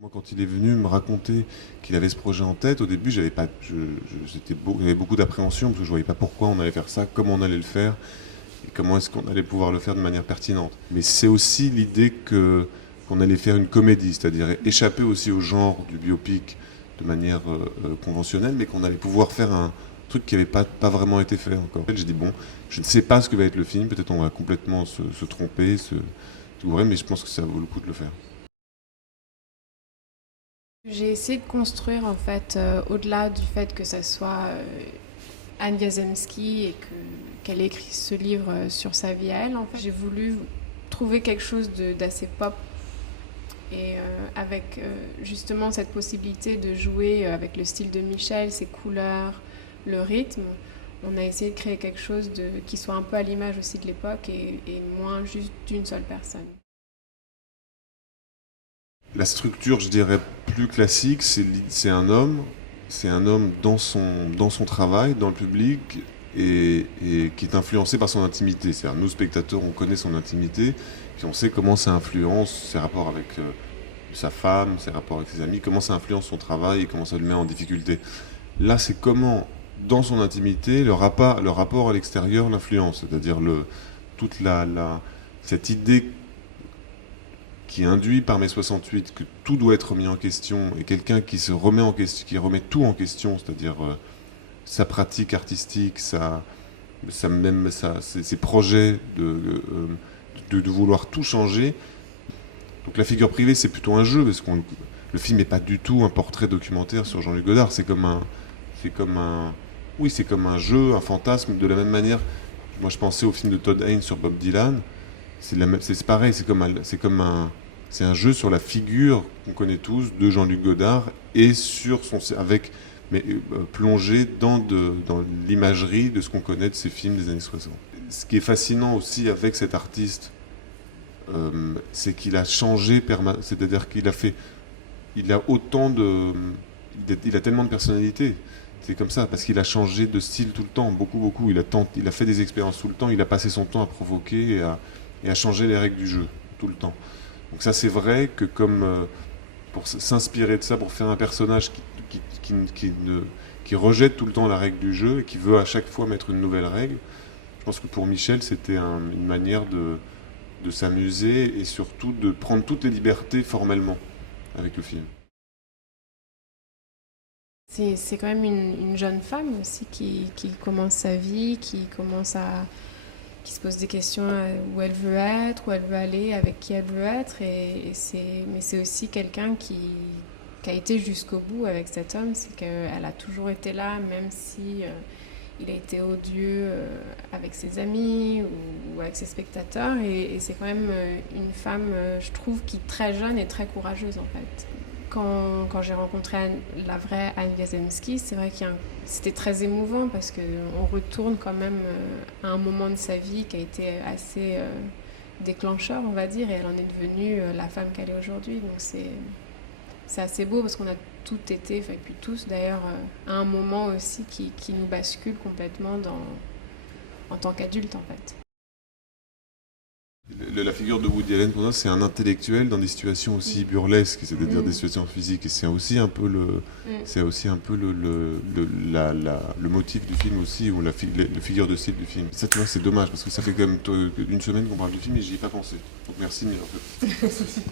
Moi, quand il est venu me raconter qu'il avait ce projet en tête, au début, j'avais j'avais beaucoup d'appréhension parce que je voyais pas pourquoi on allait faire ça, comment on allait le faire et comment est-ce qu'on allait pouvoir le faire de manière pertinente. Mais c'est aussi l'idée qu'on allait faire une comédie, c'est-à-dire échapper aussi au genre du biopic de manière conventionnelle, mais qu'on allait pouvoir faire un truc qui n'avait pas vraiment été fait encore. En fait, j'ai dit bon, je ne sais pas ce que va être le film, peut-être on va complètement se tromper, se gourer, mais je pense que ça vaut le coup de le faire. J'ai essayé de construire en fait, au-delà du fait que ça soit Anne Gazemski et qu'elle ait écrit ce livre sur sa vie à elle, en fait, j'ai voulu trouver quelque chose d'assez pop et avec justement cette possibilité de jouer avec le style de Michel, ses couleurs, le rythme. On a essayé de créer quelque chose qui soit un peu à l'image aussi de l'époque et moins juste d'une seule personne. La structure, je dirais, plus classique, c'est un homme dans son travail, dans le public, et qui est influencé par son intimité. C'est-à-dire, nous, spectateurs, on connaît son intimité, puis on sait comment ça influence ses rapports avec sa femme, ses rapports avec ses amis, comment ça influence son travail et comment ça le met en difficulté. Là, c'est comment, dans son intimité, le rapport à l'extérieur l'influence, c'est-à-dire toute cette idée qui est induit par mai 68 que tout doit être remis en question et quelqu'un qui se remet en question, qui remet tout en question, c'est-à-dire sa pratique artistique, ses projets de vouloir tout changer. Donc la figure privée, c'est plutôt un jeu parce que le film n'est pas du tout un portrait documentaire sur Jean-Luc Godard. Oui, c'est comme un jeu, un fantasme. De la même manière, moi je pensais au film de Todd Haynes sur Bob Dylan. C'est pareil, c'est un jeu sur la figure qu'on connaît tous de Jean-Luc Godard et mais plongé dans l'imagerie de ce qu'on connaît de ces films des années 60. Ce qui est fascinant aussi avec cet artiste, c'est qu'il a changé, c'est-à-dire il a il a tellement de personnalité. C'est comme ça, parce qu'il a changé de style tout le temps, beaucoup. Il a fait des expériences tout le temps, il a passé son temps à provoquer et à changer les règles du jeu, tout le temps. Donc ça, c'est vrai que pour s'inspirer de ça, pour faire un personnage qui rejette tout le temps la règle du jeu et qui veut à chaque fois mettre une nouvelle règle, je pense que pour Michel, c'était une manière de s'amuser et surtout de prendre toutes les libertés formellement avec le film. C'est quand même une jeune femme aussi qui commence sa vie, qui se pose des questions où elle veut être, où elle veut aller, avec qui elle veut être. Mais c'est aussi quelqu'un qui a été jusqu'au bout avec cet homme. C'est qu'elle a toujours été là, même si il a été odieux avec ses amis ou avec ses spectateurs. Et c'est quand même une femme, je trouve, qui est très jeune et très courageuse en fait. Quand j'ai rencontré la vraie Anne Gazemski, c'est vrai que c'était très émouvant parce qu'on retourne quand même à un moment de sa vie qui a été assez déclencheur, on va dire, et elle en est devenue la femme qu'elle est aujourd'hui. Donc c'est assez beau parce qu'on a toutes été, enfin, et puis tous d'ailleurs, à un moment aussi qui nous bascule complètement en tant qu'adulte en fait. La figure de Woody Allen, pour nous, c'est un intellectuel dans des situations aussi burlesques, c'est-à-dire des situations physiques. Et c'est aussi un peu le motif du film aussi, ou la figure de style du film. Ça, tu vois, c'est dommage, parce que ça fait quand même une semaine qu'on parle du film et j'y ai pas pensé. Donc merci, mais en fait.